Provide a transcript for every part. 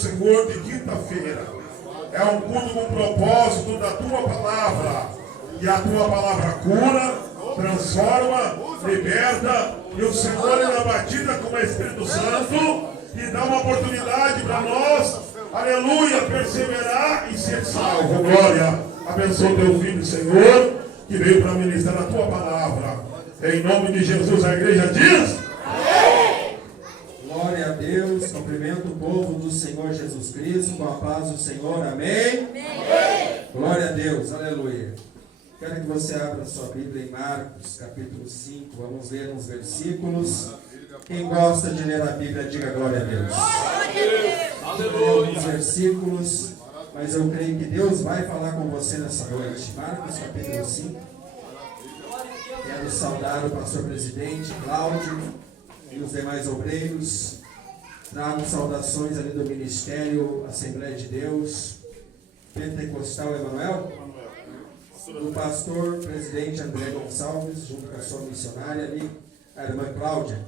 Senhor de quinta-feira. É um culto com propósito da tua palavra. E a tua palavra cura, transforma, liberta. E o Senhor é na batida com o Espírito Santo e dá uma oportunidade para nós, aleluia, perseverar e ser salvo. Glória, abençoa teu filho, Senhor, que veio para ministrar a tua palavra. Em nome de Jesus, a igreja diz: amém. Glória a Deus, cumprimento o povo do Senhor Jesus Cristo, com a paz do Senhor, amém? Amém. Glória a Deus, aleluia. Quero que você abra sua Bíblia em Marcos, capítulo 5, vamos ler uns versículos. Quem gosta de ler a Bíblia, diga glória a Deus. Aleluia. Uns versículos, mas eu creio que Deus vai falar com você nessa noite. Marcos, capítulo 5. Quero saudar o pastor presidente, Cláudio, e os demais obreiros. Trago saudações ali do Ministério Assembleia de Deus, Pentecostal Emanuel, do pastor presidente André Gonçalves, junto com a sua missionária ali, a irmã Cláudia.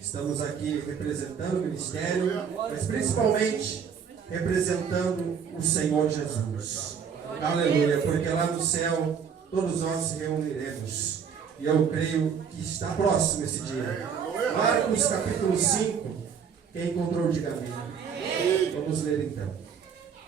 Estamos aqui representando o ministério, mas principalmente representando o Senhor Jesus. Aleluia, porque lá no céu todos nós se reuniremos. E eu creio que está próximo esse dia. Marcos capítulo 5. Quem encontrou, diga amém. Vamos ler então.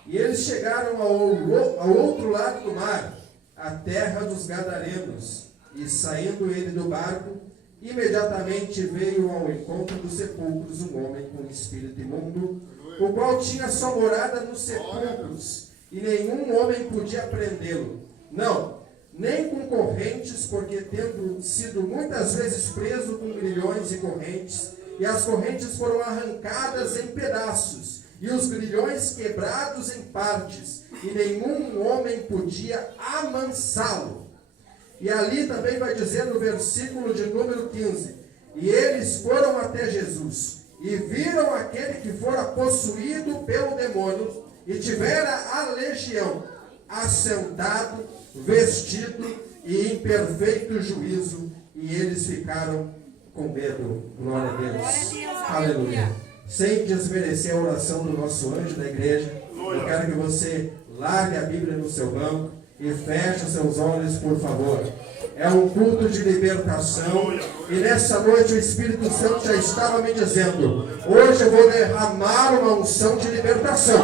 E eles chegaram ao outro lado do mar, a terra dos Gadarenos. E saindo ele do barco, imediatamente veio ao encontro dos sepulcros um homem com espírito imundo, o qual tinha sua morada nos sepulcros, e nenhum homem podia prendê-lo. Não, nem com correntes, porque tendo sido muitas vezes preso com grilhões e correntes, e as correntes foram arrancadas em pedaços, e os grilhões quebrados em partes, e nenhum homem podia amansá-lo. E ali também vai dizer no versículo de número 15, e eles foram até Jesus, e viram aquele que fora possuído pelo demônio, e tivera a legião, assentado, vestido e em perfeito juízo, e eles ficaram com medo. Glória a Deus. Aleluia. Sem desmerecer a oração do nosso anjo da igreja, eu quero que você largue a Bíblia no seu banco e feche seus olhos, por favor. É um culto de libertação, e nessa noite o Espírito Santo já estava me dizendo: hoje eu vou derramar uma unção de libertação.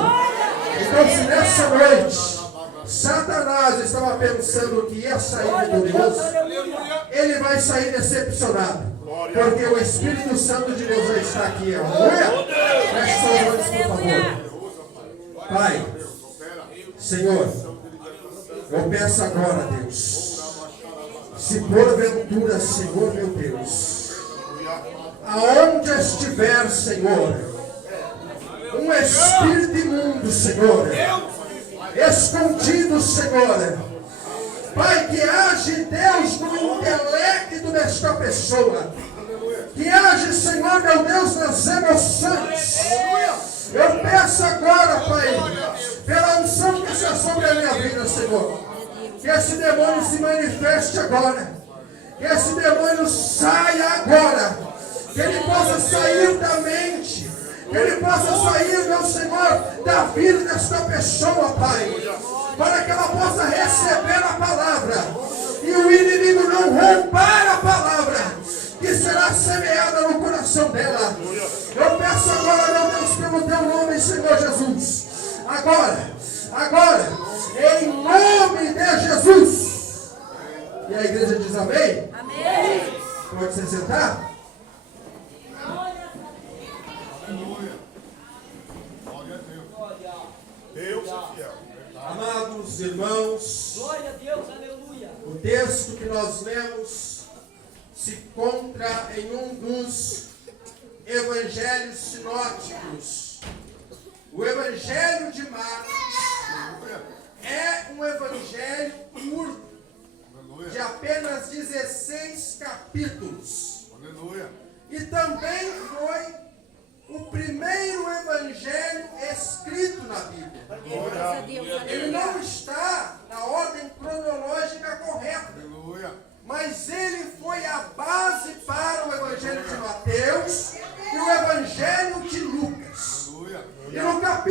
Então, se nessa noite Satanás estava pensando que ia sair vitorioso, ele vai sair decepcionado, porque o Espírito Santo de Deus já está aqui. Aleluia! Feche seus olhos, por favor. Pai, Senhor, eu peço agora, Deus, se porventura, Senhor meu Deus, aonde estiver, Senhor, um espírito imundo, Senhor, escondido, Senhor, Pai, que age, Deus, no intelecto desta pessoa, que age, Senhor meu Deus, nas emoções. Eu peço agora, Pai, pela unção que está sobre a minha vida, Senhor, que esse demônio se manifeste agora, que esse demônio saia agora, que ele possa sair da mente, que ele possa sair, meu Senhor, da vida desta pessoa, Pai, para que ela possa receber a palavra e o inimigo não roubar a palavra que será semeada no coração dela. Eu peço agora, meu Deus, pelo teu nome, Senhor Jesus, agora, em nome de Jesus. E a igreja diz amém? Amém. Pode se sentar? Deus é fiel. Amados irmãos, glória a Deus, aleluia. O texto que nós lemos se encontra em um dos evangelhos sinóticos. O evangelho de Marcos é um evangelho curto, de apenas 16 capítulos. E também foi o primeiro evangelho escrito na Bíblia. Ele não está na ordem cronológica correta, mas ele foi a base para o evangelho de Mateus e o evangelho de Lucas. E no capítulo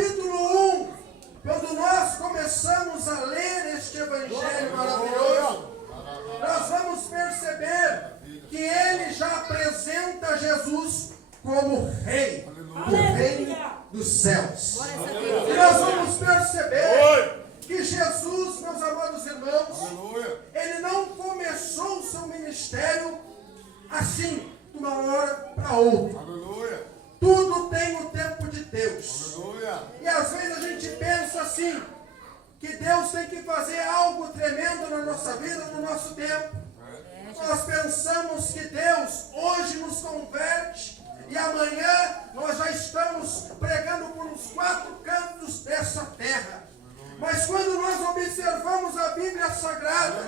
assim de uma hora para outra. Aleluia. Tudo tem o tempo de Deus. Aleluia. E às vezes a gente pensa assim, que Deus tem que fazer algo tremendo na nossa vida, no nosso tempo. Nós pensamos que Deus hoje nos converte e amanhã nós já estamos pregando por uns 4 cantos dessa terra. Mas quando nós observamos a Bíblia Sagrada,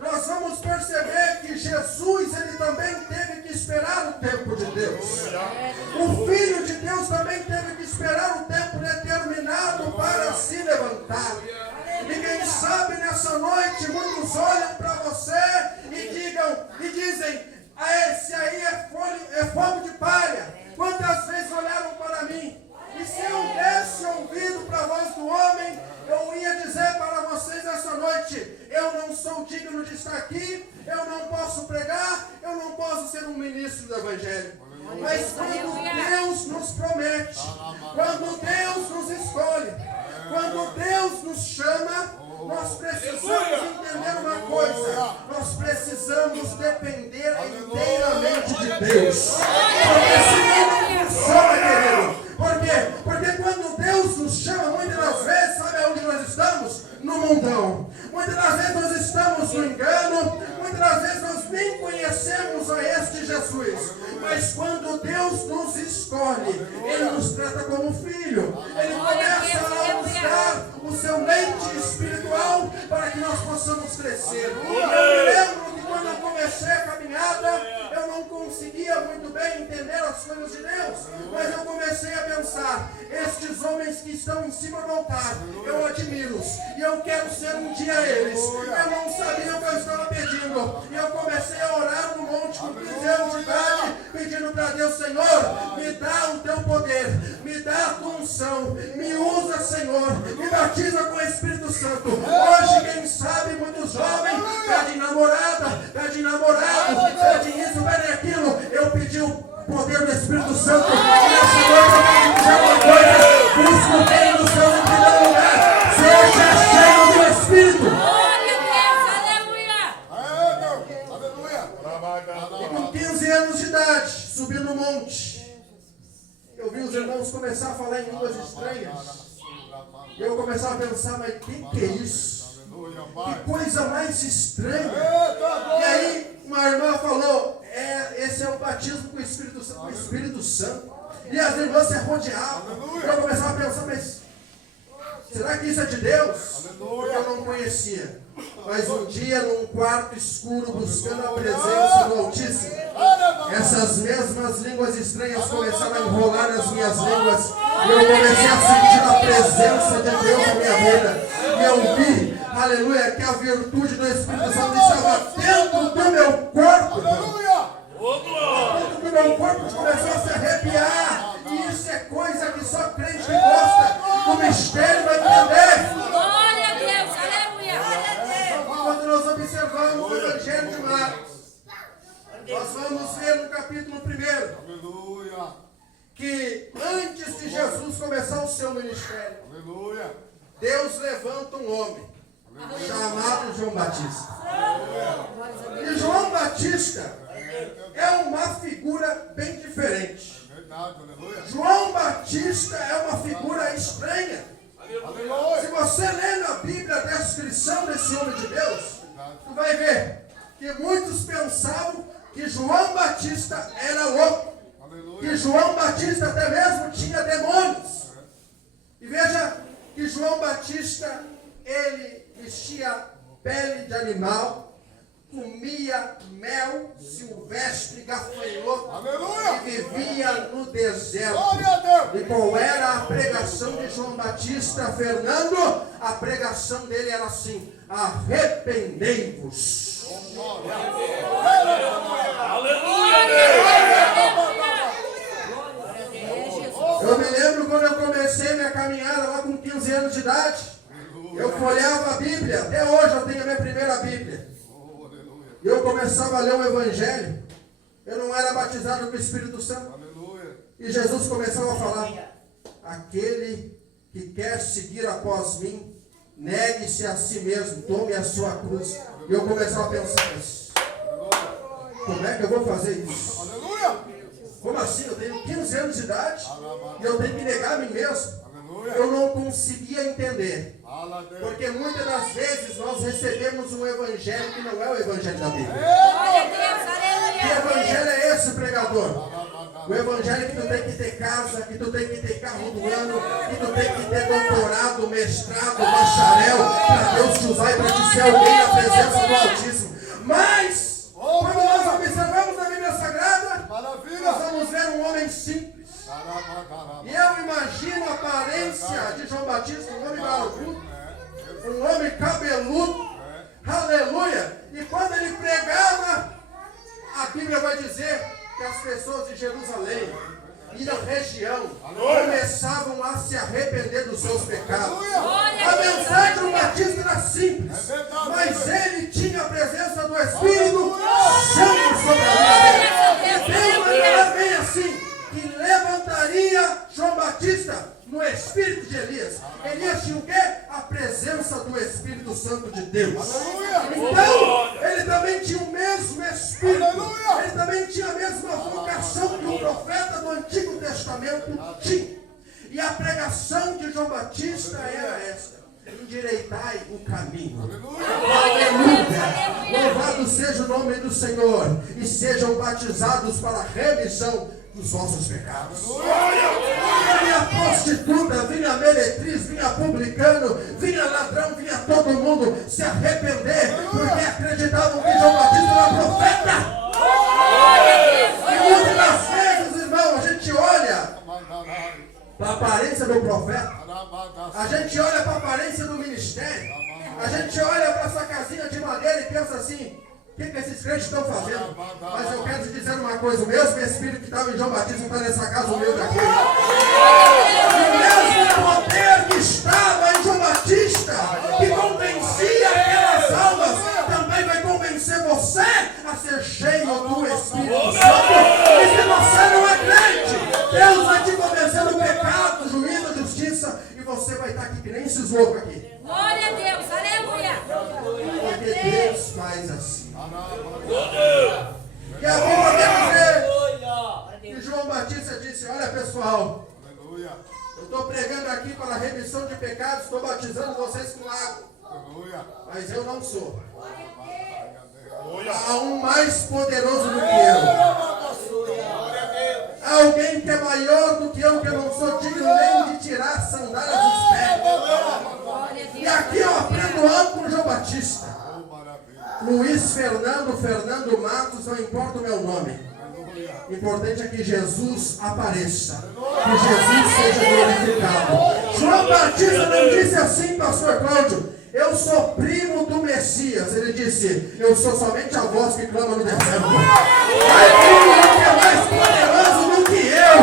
nós vamos perceber que Jesus, ele também teve que esperar o tempo de Deus. O Filho de Deus também teve que esperar o tempo determinado para se levantar. E quem sabe nessa noite muitos olham para você e dizem, esse aí é fogo de palha. Quantas vezes olharam para mim? E se eu desse ouvido para a voz do homem, eu ia dizer para vocês essa noite, eu não sou digno de estar aqui, eu não posso pregar, eu não posso ser um ministro do Evangelho. Mas quando Deus nos promete, quando Deus nos escolhe, quando Deus nos chama, nós precisamos entender uma coisa, nós precisamos depender inteiramente de Deus. Porque senão não funciona, querido. Por quê? Porque quando Deus nos chama, muitas das vezes, sabe aonde nós estamos? No mundão. Muitas das vezes nós estamos no engano, muitas das vezes nós nem conhecemos a este Jesus. Mas quando Deus nos escolhe, Ele nos trata como filho. Ele começa a nos dar o seu leite espiritual para que nós possamos crescer. Eu me lembro que quando eu comecei a caminhada, eu não conseguia muito bem entender as coisas de Deus. Mas eu comecei a pensar, estes homens que estão em cima do altar, eu admiro-os. E eu quero ser um dia eles. Eu não sabia o que eu estava pedindo. E eu comecei a orar no monte com 15 anos de idade, pedindo para Deus, Senhor, me dá o teu poder, me dá a tua unção, me usa, Senhor, me batiza com o Espírito Santo. Hoje, quem sabe, muitos jovens pedem namorada, pedem namorado, pedem isso, pedem aquilo. Eu pedi o poder do Espírito Santo. E nessa noite eu quero dizer uma coisa: busca o reino do céu em primeiro lugar. Seja cheio do Espírito. E com 15 anos de idade, subi no monte. Eu vi os irmãos começar a falar em línguas estranhas. E eu começava a pensar, mas o que é isso? Que coisa mais estranha. E aí uma irmã falou, esse é o batismo com o Espírito Santo. E as irmãs se rodeavam. E eu começava a pensar, mas será que isso é de Deus? Porque eu não conhecia. Mas um dia, num quarto escuro, buscando a presença do Altíssimo, essas mesmas línguas estranhas começaram a enrolar as minhas línguas. E eu comecei a sentir a presença de Deus na minha vida. E eu vi, aleluia, que a virtude do Espírito Santo estava dentro do meu corpo. Dentro do meu corpo começou a se arrepiar. E isso é coisa que só crente que gosta do mistério vai entender. Glória a Deus, aleluia. Quando nós observamos o Evangelho de Marcos, nós vamos ver no capítulo 1 que antes de Jesus começar o seu ministério, Deus levanta um homem chamado João Batista. E João Batista é uma figura bem diferente. João Batista é uma figura estranha. Se você ler na Bíblia a descrição desse homem de Deus, tu vai ver que muitos pensavam que João Batista era louco, que João Batista até mesmo tinha demônios. E veja que João Batista, ele vestia pele de animal, comia mel silvestre gafanhoto e vivia no deserto. E qual era a pregação de João Batista, Fernando? A pregação dele era assim: arrependei-vos. Eu me lembro quando eu comecei minha caminhada lá com 15 anos de idade, eu folheava a Bíblia. Até hoje eu tenho a minha primeira Bíblia. E eu começava a ler o Evangelho. Eu não era batizado com o Espírito Santo. E Jesus começava a falar: aquele que quer seguir após mim, negue-se a si mesmo, tome a sua cruz. E eu começava a pensar: Como é que eu vou fazer isso? Aleluia. Como assim? Eu tenho 15 anos de idade e eu tenho que negar a mim mesmo. Aleluia. Eu não conseguia entender. Aleluia. Porque muitas das vezes nós recebemos um evangelho que não é o evangelho da Bíblia. Glória a Deus, Que aleluia. evangelho é esse, pregador? O evangelho que tu tem que ter casa, que tu tem que ter carro do ano, que tu tem que ter doutorado, mestrado, bacharel, para Deus te usar e para te ser alguém na presença do Altíssimo. Mas, quando nós observamos a Bíblia Sagrada, nós vamos ver um homem simples. E eu imagino a aparência de João Batista, um homem barbudo, um homem cabeludo, aleluia. E quando ele pregava, a Bíblia vai dizer que as pessoas de Jerusalém e da região começavam a se arrepender dos seus pecados. A mensagem do Batista era simples, mas ele tinha a presença do Espírito Santo sobre a vida dele. Tem uma palavra bem assim, que levantaria João Batista no Espírito de Elias. Elias tinha o quê? A presença do Espírito Santo de Deus. Então, ele também tinha o mesmo Espírito. Ele também tinha a mesma vocação que o profeta do Antigo Testamento tinha. E a pregação de João Batista era esta: endireitai o caminho. Aleluia! Louvado seja o nome do Senhor. E sejam batizados para a remissão dos vossos pecados. Vinha prostituta, vinha meretriz, vinha publicano, vinha ladrão, vinha todo mundo se arrepender, porque acreditavam que João Batista era profeta. E muitas das vezes, irmão, a gente olha para a aparência do profeta, a gente olha para a aparência do ministério, a gente olha para essa casinha de madeira e pensa assim: o que esses crentes estão fazendo? Mas eu quero te dizer uma coisa: o mesmo Espírito que estava em João Batista está nessa casa, o meu daqui. O mesmo poder que estava em João Batista, que convencia aquelas almas, também vai convencer você a ser cheio do Espírito Santo. E se você não é crente, Deus vai te convencer do pecado, do juízo, da justiça, e você vai estar aqui que nem esses loucos aqui. Glória a Deus, aleluia. Porque Deus faz assim. E a Bíblia vai dizer que João Batista disse: olha, pessoal, eu estou pregando aqui para a remissão de pecados, estou batizando vocês com água, mas eu não sou. Há um mais poderoso do que eu. Há alguém que é maior do que eu não sou digno nem de tirar as sandálias dos pés. E aqui eu aprendo algo com João Batista. Luiz Fernando Matos, não importa o meu nome. O importante é que Jesus apareça. Que Jesus seja glorificado. João Batista não disse assim, pastor Cláudio: eu sou primo do Messias. Ele disse: eu sou somente a voz que clama no deserto. Vai vir um que é mais poderoso do que eu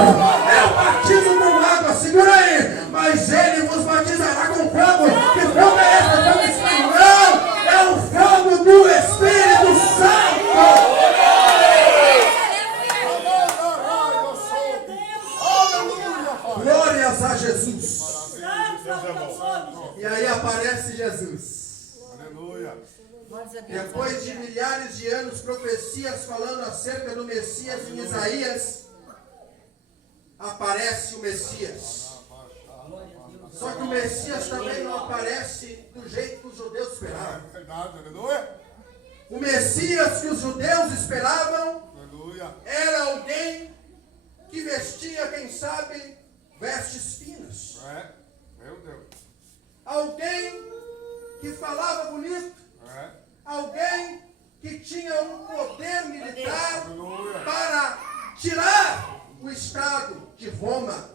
batizo com água, segura aí. Mas ele vos batizará com fogo. Que fogo é esse? Fogo espiritual. É o fogo do Espírito Santo. Glórias a Jesus. E aí aparece Jesus. Depois de milhares de anos, profecias falando acerca do Messias em Isaías, aparece o Messias. Só que o Messias também não aparece do jeito que os judeus esperavam. O Messias que os judeus esperavam era alguém que vestia, quem sabe, vestes finas. Alguém que falava bonito. Alguém que tinha um poder militar para tirar o Estado de Roma,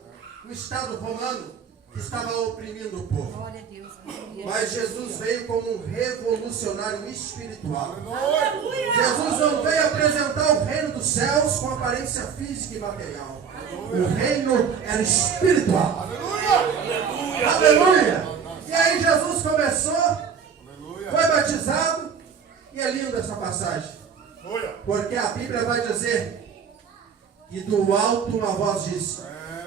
o Estado romano, que estava oprimindo o povo. Glória a Deus. Mas Jesus veio como um revolucionário espiritual. Jesus não veio apresentar o reino dos céus com aparência física e material. O reino era espiritual. Aleluia! E aí Jesus começou, foi batizado, e é linda essa passagem. Porque a Bíblia vai dizer que do alto uma voz disse: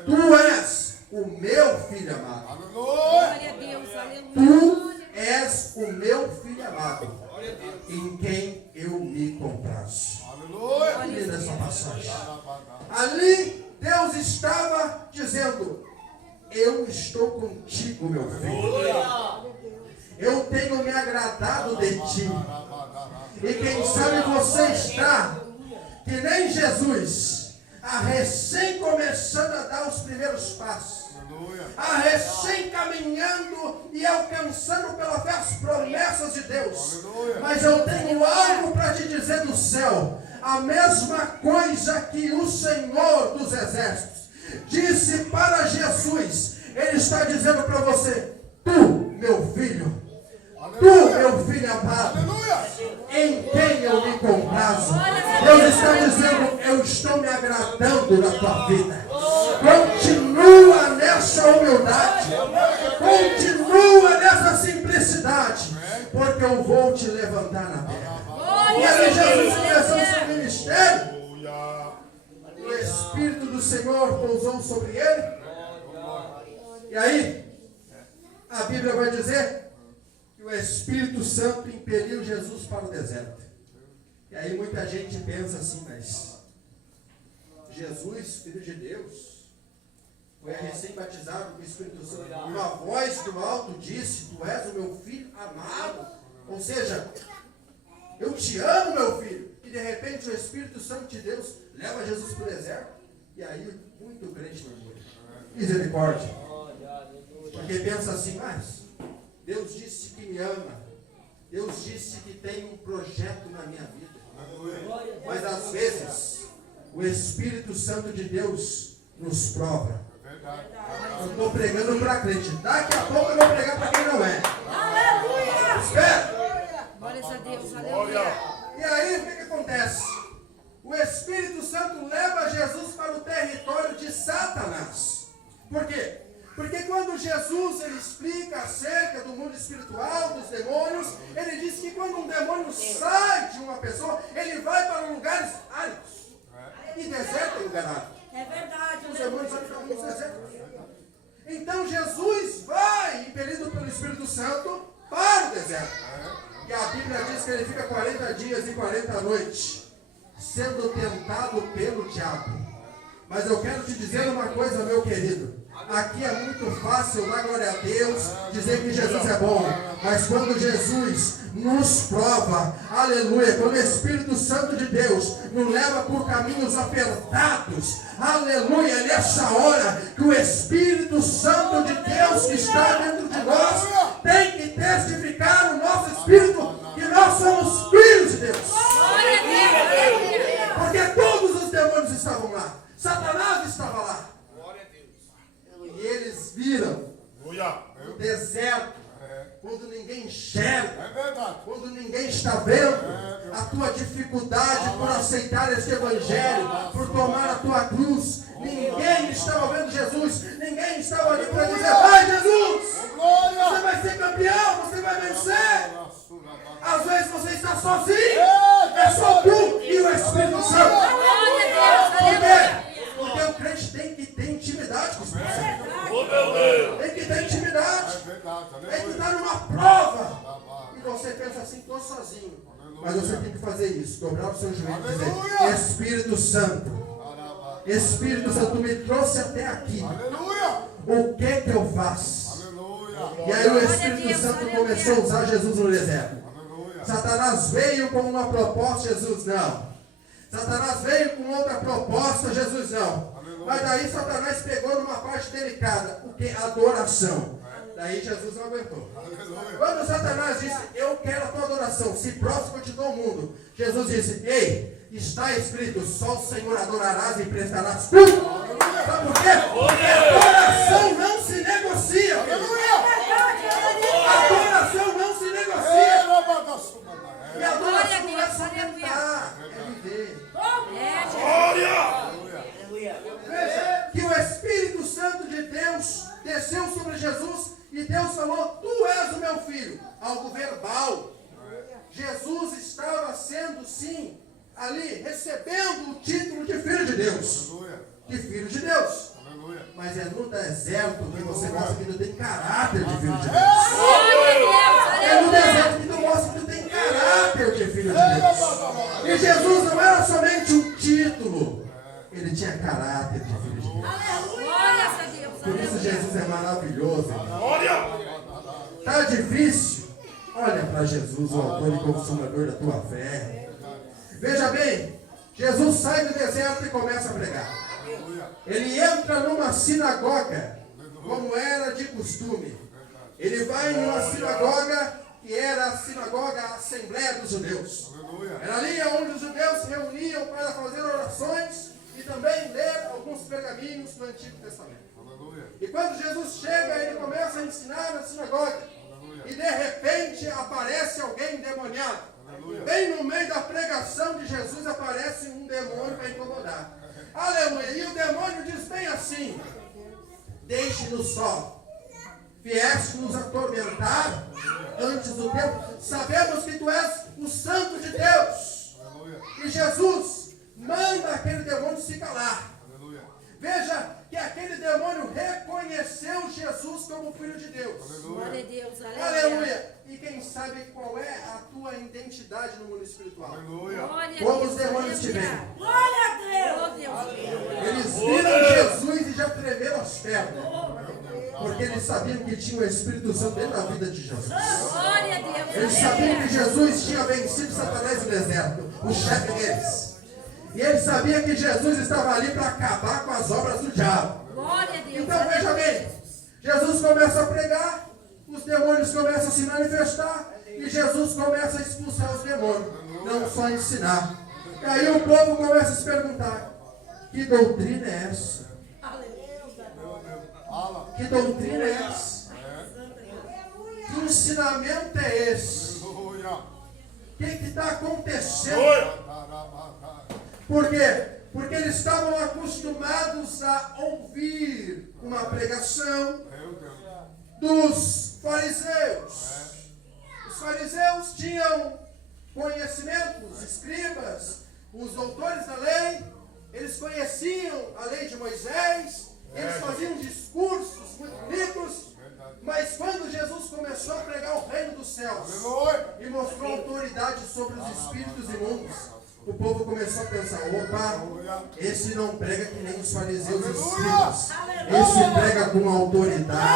tu és o meu filho amado. Glória a Deus, aleluia. Tu és o meu filho amado, em quem eu me comprazo. passagem. Ali Deus estava dizendo: eu estou contigo, meu filho. Eu tenho me agradado de ti. E quem sabe você está que nem Jesus, a recém começando a dar os primeiros passos, a recém caminhando e alcançando pela fé as promessas de Deus. Mas eu tenho algo para te dizer do céu. A mesma coisa que o Senhor dos Exércitos disse para Jesus, Ele está dizendo para você: tu, meu filho, tu, meu filho amado, em quem eu me comprazo. Deus está dizendo: eu estou me agradando da tua vida. Continua nessa humildade, continua nessa simplicidade, porque eu vou te levantar na terra. E aí Jesus começou o seu ministério, o Espírito do Senhor pousou sobre ele. E aí a Bíblia vai dizer que o Espírito Santo impeliu Jesus para o deserto. E aí muita gente pensa assim: mas Jesus, Filho de Deus, foi recém-batizado com o Espírito Santo. Uma voz do alto disse: tu és o meu filho amado. Ou seja, eu te amo, meu filho. E de repente o Espírito Santo de Deus leva Jesus para o deserto. E aí muito crente murmura: misericórdia. Porque pensa assim: mas Deus disse que me ama. Deus disse que tem um projeto na minha vida. Mas às vezes o Espírito Santo de Deus nos prova. Eu estou pregando para crente. Daqui a pouco eu vou pregar para quem não é. Aleluia! Espera. Glórias a Deus, aleluia. E aí o que acontece? O Espírito Santo leva Jesus para o território de Satanás. Por quê? Porque quando Jesus ele explica acerca do mundo espiritual, dos demônios, ele diz que quando um demônio sai de uma pessoa, ele vai para lugares áridos. E deserto é lugar árido. É verdade. Os demônios ficam nos desertos. Então Jesus vai, impelido pelo Espírito Santo, para o deserto. E a Bíblia diz que ele fica 40 dias e 40 noites, sendo tentado pelo diabo. Mas eu quero te dizer uma coisa, meu querido. Aqui é muito fácil dar glória a Deus, dizer que Jesus é bom. Mas quando Jesus nos prova, aleluia, quando o Espírito Santo de Deus nos leva por caminhos apertados, aleluia, nessa hora que o Espírito Santo de Deus que está dentro de nós tem que testificar o nosso espírito que nós somos filhos de Deus. Glória a Deus, aleluia. Porque todos os demônios estavam lá, Satanás estava lá. E eles viram o deserto, quando ninguém enxerga, quando ninguém está vendo a tua dificuldade por aceitar este evangelho, por tomar a tua cruz. Ninguém estava vendo Jesus, ninguém estava ali para dizer: vai Jesus, você vai ser campeão, você vai vencer. Às vezes você está sozinho, é só tu e o Espírito Santo. Por quê? Porque o crente tem que ter intimidade com o Espírito Santo. Tem que ter intimidade. Tem que estar numa prova. E você pensa assim: estou sozinho. Mas você tem que fazer isso, dobrar o seu joelho e dizer: Espírito Santo, Espírito Santo, me trouxe até aqui. O que eu faço? E aí o Espírito Santo começou a usar Jesus no deserto. Satanás veio com uma proposta, Jesus não. Satanás veio com outra proposta, Jesus não. Mas daí Satanás pegou numa parte delicada, o que? Adoração. Daí Jesus não aguentou. Quando Satanás disse: eu quero a tua adoração, se próximo eu te dou o mundo, Jesus disse: ei, está escrito, só o Senhor adorarás e prestarás culto. Sabe por quê? Porque adoração não se negocia. Adoração não se negocia. E adoração não é só cantar, é viver. Veja que o Espírito Santo de Deus desceu sobre Jesus e Deus falou: tu és o meu filho. Algo verbal. Jesus estava sendo, sim, ali, recebendo o título de filho de Deus. De filho de Deus. Mas é no deserto que você mostra que tu tem caráter de filho de Deus. É no deserto que tu mostra que tu tem caráter de filho de Deus. E Jesus não era somente um título. ele tinha caráter de filho de Deus. Glória a Deus. Por isso Jesus é maravilhoso. Glória! Está difícil? Olha para Jesus, o autor e consumador da tua fé. Veja bem, Jesus sai do deserto e começa a pregar. Ele entra numa sinagoga, como era de costume. Ele vai numa sinagoga que era a sinagoga a Assembleia dos Judeus. Era ali onde os judeus se reuniam para fazer orações e também ler alguns pergaminhos do Antigo Testamento. E quando Jesus chega, ele começa a ensinar na sinagoga. E de repente aparece alguém endemoniado. Bem no meio da pregação de Jesus aparece um demônio para incomodar. Aleluia! E o demônio diz bem assim: deixe-nos só. Vieste nos atormentar antes do tempo. Sabemos que tu és o Santo de Deus. E Jesus manda aquele demônio se calar. Veja que aquele demônio reconheceu Jesus como Filho de Deus. Glória a Deus. Aleluia! E quem sabe qual é a tua identidade no mundo espiritual? Glória a Como Deus. os demônios te veem? Glória a Deus. Eles viram Jesus e já tremeram as pernas. Porque eles sabiam que tinha o Espírito Santo dentro da vida de Jesus. Glória a Deus. Eles sabiam que Jesus tinha vencido Satanás no deserto, o chefe deles. E eles sabiam que Jesus estava ali para acabar com as obras do diabo. Glória a Deus. Então veja bem, Jesus começa a pregar, os demônios começam a se manifestar e Jesus começa a expulsar os demônios, não só ensinar. E aí o povo começa a se perguntar: que doutrina é essa? Que doutrina é essa? Que ensinamento é esse? O que está acontecendo? Por quê? Porque eles estavam acostumados a ouvir uma pregação dos fariseus. Os fariseus tinham conhecimento, os escribas, os doutores da lei, eles conheciam a lei de Moisés, eles faziam discursos muito bonitos, mas quando Jesus começou a pregar o reino dos céus e mostrou autoridade sobre os espíritos imundos, o povo começou a pensar: opa, esse não prega que nem os fariseus e os escribas, esse prega com autoridade.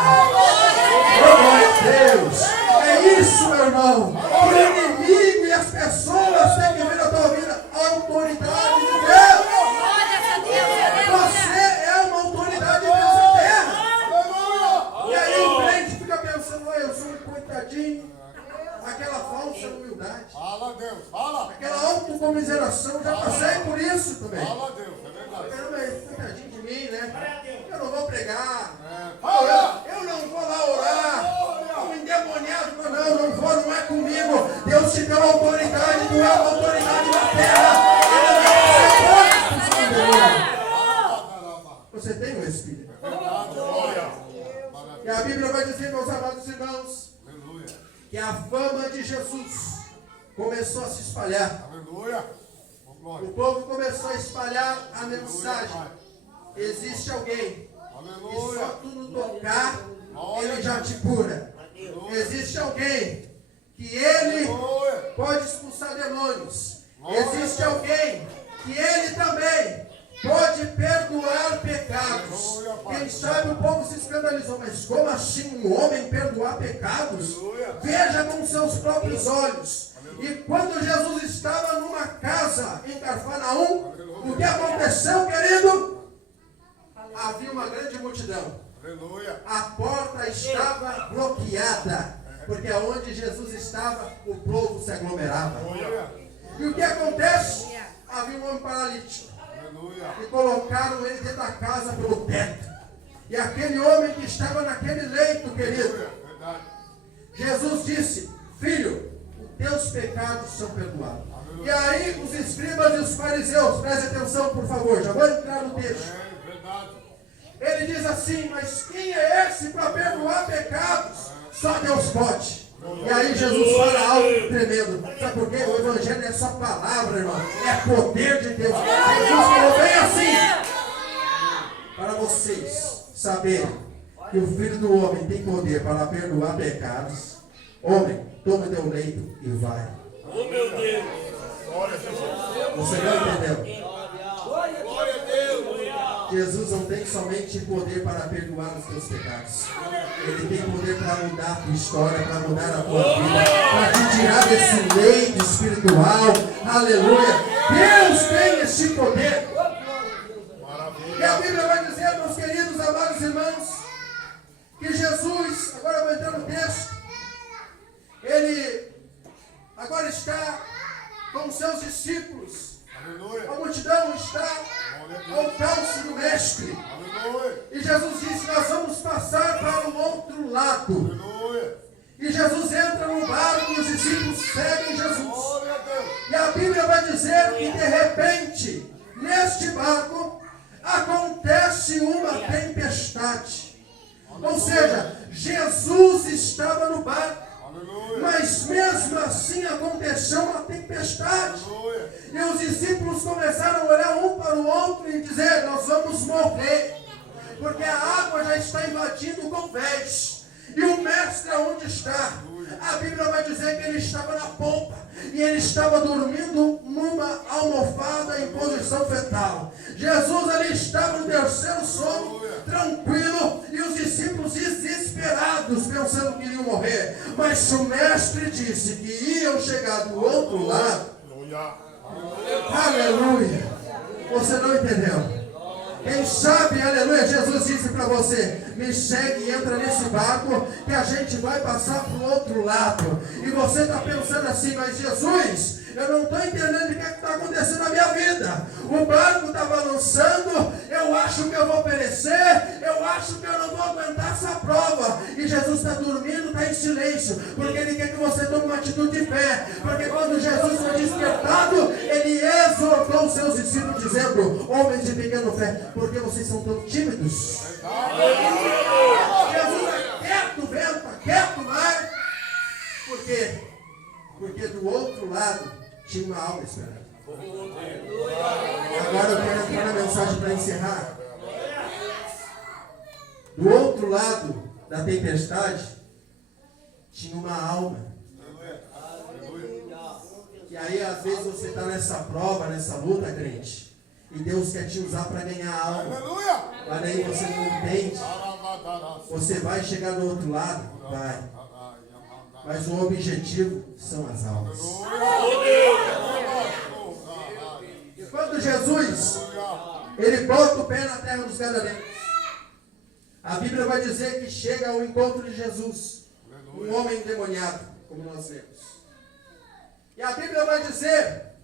Glória a Deus! É isso, meu irmão. O inimigo e as pessoas têm que ver a tua vida a autoridade de Deus. Você é uma autoridade de Deus na terra. E aí o crente fica pensando: eu sou um coitadinho. Aquela falsa humildade. Fala, Deus, fala. Aquela autocomiseração, já passei por isso também. Fala, Deus, é verdade. Mas coitadinho de mim, né? Eu não vou pregar. Fala. Eu não vou lá orar. Um endemoniado, não vou, não é comigo. Deus te deu autoridade, não é uma autoridade na terra. Você tem um Espírito. E a Bíblia vai dizer, meus amados irmãos, que a fama de Jesus começou a se espalhar. Aleluia. O povo começou a espalhar a mensagem: existe alguém que só tu no tocar, ele já te cura. Existe alguém que ele pode expulsar demônios. Existe alguém que ele também pode perdoar pecados. Quem sabe o povo se escandalizou: mas como assim um homem perdoar pecados? Veja com seus próprios olhos. E quando Jesus estava numa casa em Cafarnaum, o que aconteceu, querido? Havia uma grande multidão. A porta estava bloqueada, porque onde Jesus estava, o povo se aglomerava. E o que acontece? Havia um homem paralítico. E colocaram ele dentro da casa pelo teto. E aquele homem que estava naquele leito, querido, Jesus disse: filho, os teus pecados são perdoados. E aí os escribas e os fariseus, preste atenção por favor, já vou entrar no texto. Ele diz assim: mas quem é esse para perdoar pecados? Só Deus pode. E aí Jesus fala algo tremendo. Sabe por quê? O evangelho é só palavra, irmão. É poder de Deus. Jesus falou bem assim: para vocês saberem que o Filho do Homem tem poder para perdoar pecados, homem, toma teu leito e vai. Oh, meu Deus! Glória a Jesus! Você não entendeu? Glória a Deus! Jesus não tem somente poder para perdoar os teus pecados. Ele tem poder para mudar a tua história, para mudar a tua vida, para te tirar desse leito espiritual. Aleluia. Deus tem esse poder. E a Bíblia vai dizer, meus queridos, amados irmãos, que Jesus, agora eu vou entrar no texto, ele agora está com os seus discípulos. A multidão está ao calço do mestre. E Jesus disse, nós vamos passar para o outro lado. E Jesus entra no barco e os discípulos seguem Jesus. E a Bíblia vai dizer que de repente, neste barco, acontece uma tempestade. Ou seja, Jesus estava no barco. Mas mesmo assim aconteceu uma tempestade. E os discípulos começaram a olhar um para o outro e dizer, nós vamos morrer. Porque a água já está invadindo o convés. E o mestre aonde está? A Bíblia vai dizer que ele estava na polpa. E ele estava dormindo numa almofada em posição fetal. Jesus ali estava no terceiro sono, tranquilo, e os discípulos desesperados, pensando que iriam morrer. Mas o mestre disse que iam chegar do outro lado. Aleluia! Você não entendeu? Quem sabe, aleluia, Jesus disse para você, me segue e entra nesse barco que a gente vai passar para o outro lado. E você está pensando assim, mas Jesus, eu não estou entendendo o que está acontecendo na minha vida. O barco está balançando, eu acho que eu vou perecer, eu acho que eu não vou aguentar essa prova. E Jesus está dormindo, está em silêncio, porque Ele quer que você tome uma atitude de fé. Porque quando Jesus foi despertado, Ele exortou os seus discípulos dizendo, homens de pequena fé, por que vocês são tão tímidos? Jesus aquieta o vento, aquieta o mar. Por quê? Porque do outro lado tinha uma alma esperando. Agora eu quero entrar na mensagem para encerrar. Do outro lado da tempestade tinha uma alma. E aí às vezes você está nessa prova, nessa luta, crente, e Deus quer te usar para ganhar a alma. Mas aí você não entende. Você vai chegar do outro lado? Vai. Mas o objetivo são as almas. E quando Jesus, ele bota o pé na terra dos Gadarenos, a Bíblia vai dizer que chega ao encontro de Jesus, um homem endemoniado, como nós vemos. E a Bíblia vai dizer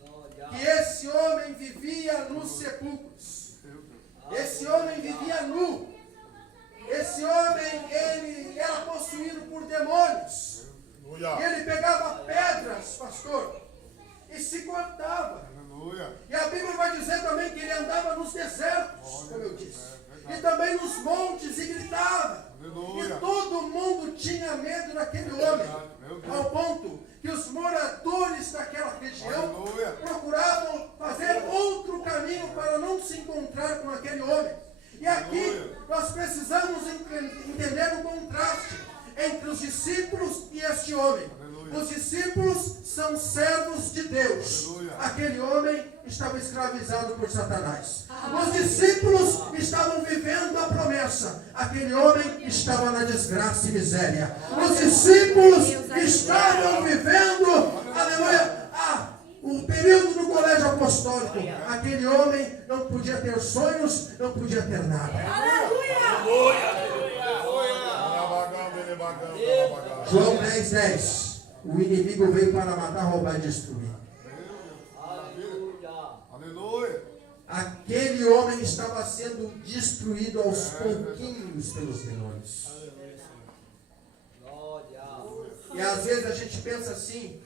que esse homem vivia nos sepulcros. Esse homem vivia nu. Esse homem, ele era possuído por demônios. E ele pegava pedras, pastor, e se cortava. E a Bíblia vai dizer também que ele andava nos desertos, como eu disse. E também nos montes e gritava. E todo mundo tinha medo daquele homem. Ao ponto que os moradores daquela região procuravam fazer outro caminho para não se encontrar com aquele homem. E aqui nós precisamos entender o contraste entre os discípulos e este homem. Os discípulos são servos de Deus. Aquele homem estava escravizado por Satanás. Os discípulos estavam vivendo a promessa. Aquele homem estava na desgraça e miséria. Os discípulos estavam vivendo, aleluia, o período do colégio apostólico. Aquele homem não podia ter sonhos, não podia ter nada. João 10:10. O inimigo veio para matar, roubar e destruir. Aquele homem estava sendo destruído aos pouquinhos pelos demônios. E às vezes a gente pensa assim,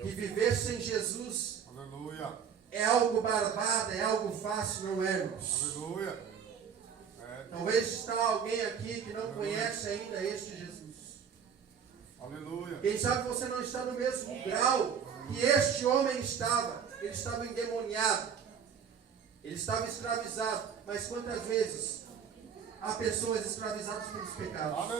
que viver sem Jesus é algo barbado, é algo fácil, não é, irmãos? Talvez está alguém aqui que não conhece ainda este Jesus. Quem sabe você não está no mesmo grau que este homem estava. Ele estava endemoniado. Ele estava escravizado. Mas quantas vezes há pessoas escravizadas pelos pecados?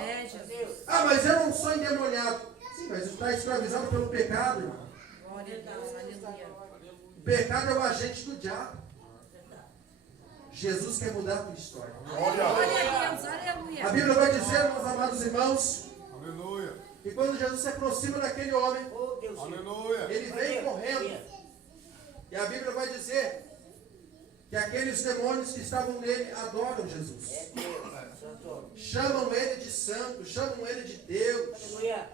É, Jesus. Ah, mas eu não sou endemoniado. Sim, mas está escravizado pelo pecado, irmão. Glória a Deus, aleluia. O pecado é o agente do diabo. Jesus quer mudar a tua história. Glória a Deus, aleluia. A Bíblia vai dizer, meus amados irmãos, Aleluia. que quando Jesus se aproxima daquele homem, Aleluia. ele vem correndo. E a Bíblia vai dizer que aqueles demônios que estavam nele adoram Jesus. Chamam ele de santo, chamam ele de Deus,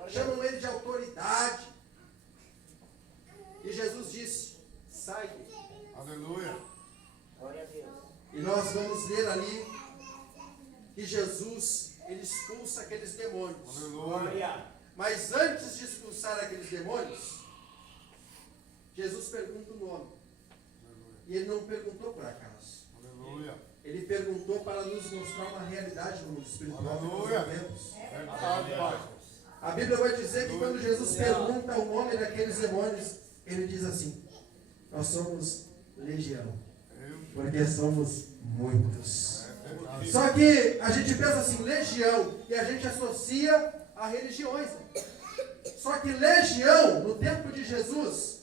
chamam ele de autoridade. E Jesus disse, sai dele. Aleluia. E nós vamos ler ali que Jesus, ele expulsa aqueles demônios. Aleluia. Mas antes de expulsar aqueles demônios, Jesus pergunta o nome. E ele não perguntou por acaso. Aleluia. Ele perguntou para nos mostrar uma realidade no mundo espiritual que nós Aleluia. vivemos. Verdade, Pai. A Bíblia vai dizer que quando Jesus pergunta o nome daqueles demônios, ele diz assim, nós somos legião, porque somos muitos. Só que a gente pensa assim, legião, e a gente associa a religiões. Só que legião, no tempo de Jesus,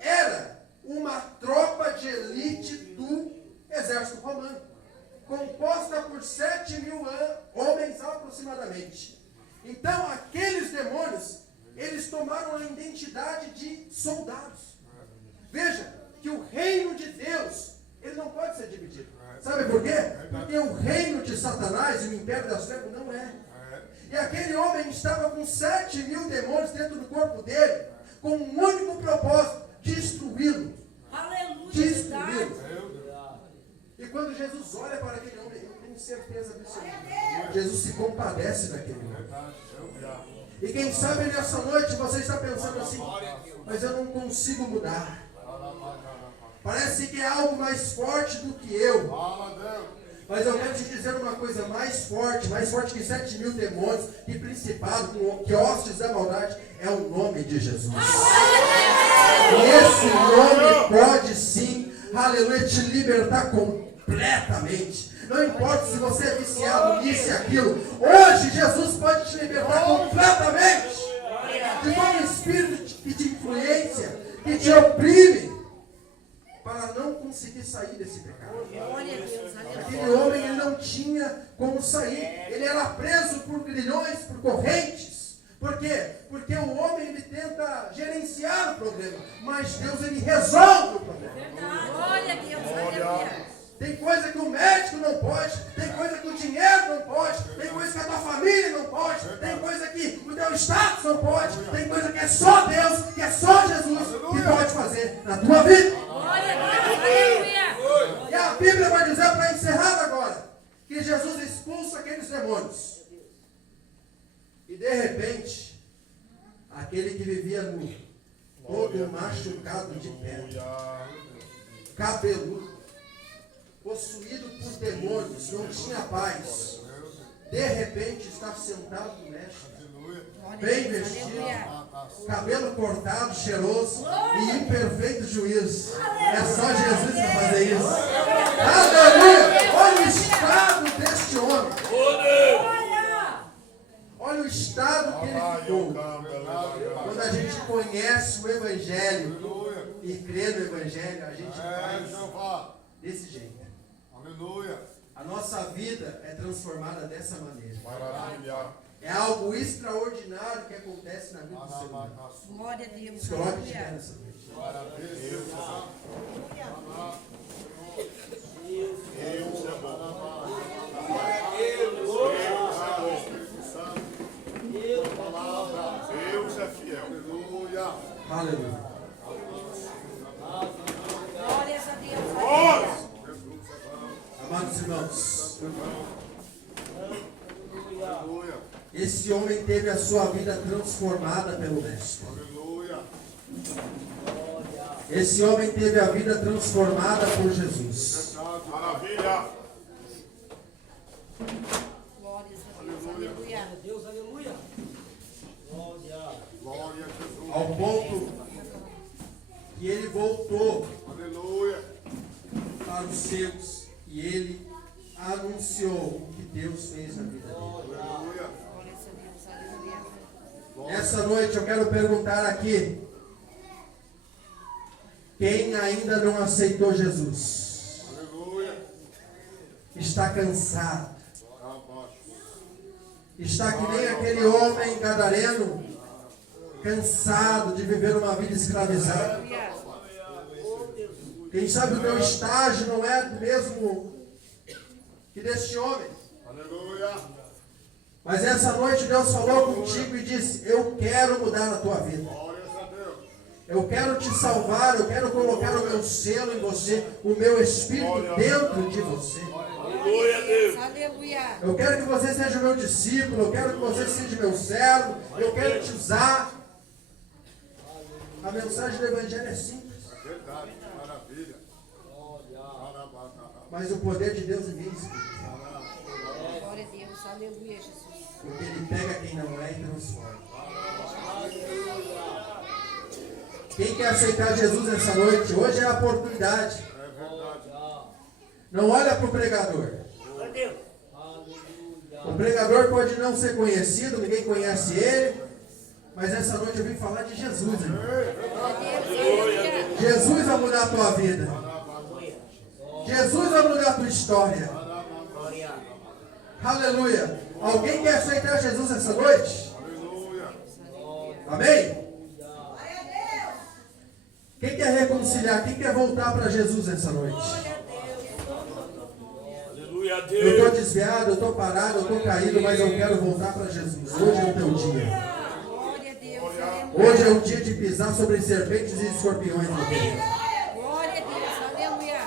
era uma tropa de elite do exército romano, composta por 7.000 homens aproximadamente. Então, aqueles demônios, eles tomaram a identidade de soldados. Veja que o reino de Deus, ele não pode ser dividido. Sabe por quê? Porque o reino de Satanás e o império das trevas não é. E aquele homem estava com 7.000 demônios dentro do corpo dele, com um único propósito, destruí-lo. Aleluia. Destruí-lo. E quando Jesus olha para aquele homem, eu tenho certeza absoluta, Jesus se compadece daquele homem. E quem sabe nessa noite você está pensando assim, mas eu não consigo mudar. Parece que é algo mais forte do que eu. Mas eu quero te dizer uma coisa mais forte que 7.000 demônios, que principado, que hostes da maldade, é o nome de Jesus. E esse nome pode sim, aleluia, te libertar completamente. Não importa se você é viciado nisso e aquilo, hoje Jesus pode te libertar completamente de todo espírito que te influencia, que te oprime, para não conseguir sair desse pecado. Glória a Deus, aleluia. Aquele homem, ele não tinha como sair. Ele era preso por grilhões, por correntes. Por quê? Porque o homem, ele tenta gerenciar o problema, mas Deus, ele resolve o problema. Verdade. Glória a Deus, aleluia. Tem coisa que o médico não pode, tem coisa que o dinheiro não pode, tem coisa que a tua família não pode, tem coisa que o teu status não pode, tem coisa que é só Deus, que é só Jesus que pode fazer na tua vida. Glória a Deus, aleluia. E a Bíblia vai dizer, para encerrar agora, que Jesus expulsa aqueles demônios. E de repente, aquele que vivia nu, todo machucado de pedra, cabeludo, possuído por demônios, não tinha paz, de repente está sentado no mestre, bem vestido, cabelo cortado, cheiroso e em perfeito juízo. É só Jesus para fazer isso. Aleluia! Olha o estado deste homem. Olha o estado que ele ficou. Quando a gente conhece o Evangelho e crê no Evangelho, a gente faz desse jeito. Aleluia. A nossa vida é transformada dessa maneira. Maravilha. É algo extraordinário que acontece na vida do ser humano. Glória a Deus, Coloque de pé aleluia. nessa noite. Deus é bom. Deus é fiel. Aleluia. Aleluia. Glórias a Deus, aleluia. Amados irmãos, Aleluia. esse homem teve a sua vida transformada pelo Mestre. Aleluia. Esse homem teve a vida transformada por Jesus. Maravilha. Glórias a Deus, aleluia. Deus, aleluia. Glória a Jesus. Ao ponto que ele voltou Aleluia. para os seus e ele anunciou o que Deus fez na vida dele. Aleluia. Glórias a Deus, aleluia. Essa noite eu quero perguntar aqui: quem ainda não aceitou Jesus? Aleluia. está cansado. Está que nem aquele homem gadareno, cansado de viver uma vida escravizada. Aleluia. Quem sabe o teu estágio não é do mesmo que deste homem. Aleluia. Mas essa noite Deus falou contigo e disse: eu quero mudar a tua vida. Glórias a Deus. Eu quero te salvar, eu quero colocar o meu selo em você, o meu Espírito dentro de você. Aleluia a Deus. Aleluia. Eu quero que você seja meu discípulo, eu quero que você seja meu servo, eu quero te usar. A mensagem do Evangelho é simples, Verdade. Maravilha. mas o poder de Deus é imenso. Glória a Deus. Aleluia, Jesus. Porque Ele pega quem não é e transforma. Quem quer aceitar Jesus nessa noite? Hoje é a oportunidade. Não olha para o pregador. O pregador pode não ser conhecido, ninguém conhece ele. Mas essa noite eu vim falar de Jesus, irmão. Aleluia. Jesus vai mudar a tua vida. Jesus vai mudar a tua história. Aleluia. Alguém quer aceitar Jesus essa noite? Amém? Quem quer reconciliar? Quem quer voltar para Jesus essa noite? Aleluia a Eu Deus. estou desviado, eu estou parado, eu estou caído, mas eu quero voltar para Jesus. Hoje é o teu dia. Glória a Deus. Aleluia. Hoje é o dia de pisar sobre serpentes e escorpiões, meu querido. Glória a Deus. Aleluia.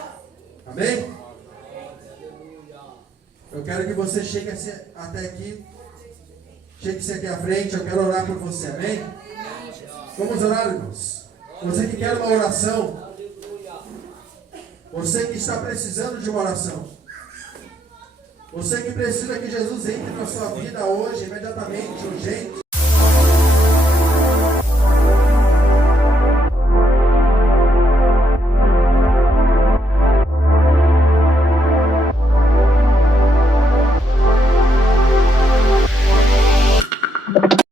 Amém? Eu quero que você chegue até aqui. Chegue-se aqui à frente, eu quero orar por você, amém? Amém, Jesus. Vamos orar, irmãos. Você que quer uma oração. Você que está precisando de uma oração. Você que precisa que Jesus entre na sua vida hoje, imediatamente, urgente.